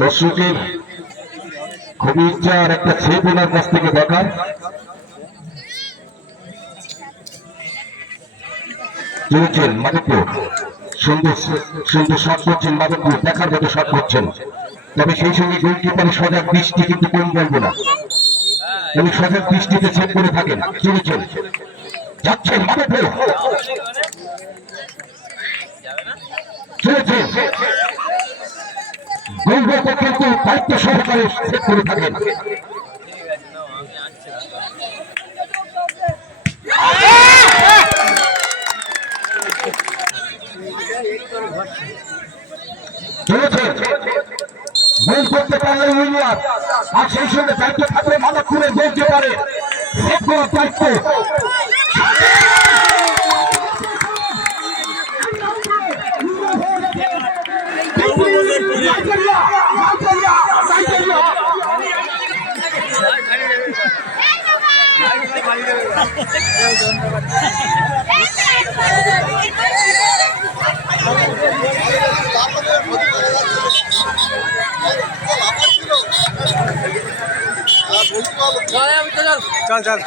দর্শকের খুবই ইচ্ছা আর একটা ছেপ ওনার কাছ থেকে দেখার। চলছেন মাধবপুর, সুন্দর সুন্দর শট করছেন মাধবপুর, দেখার মতো শট করছেন। তবে সেই সঙ্গে গোলকিপারের সজাগ দৃষ্টি কিন্তু কম বলবো না, উনি সজাগ দৃষ্টিতে ছেপ করে থাকেন। চলেছেন, যাচ্ছেন মাধবপুর, চলেছেন গোলরক্ষক কিন্তু দায়িত্ব সহকারে ছেপ করে থাকেন। গোল করতে পারলে উইনার, আর সেই সঙ্গে দায়িত্ব থাকলে মাধবপুরে বলতে পারে সেভ করার দায়িত্ব। চল চল।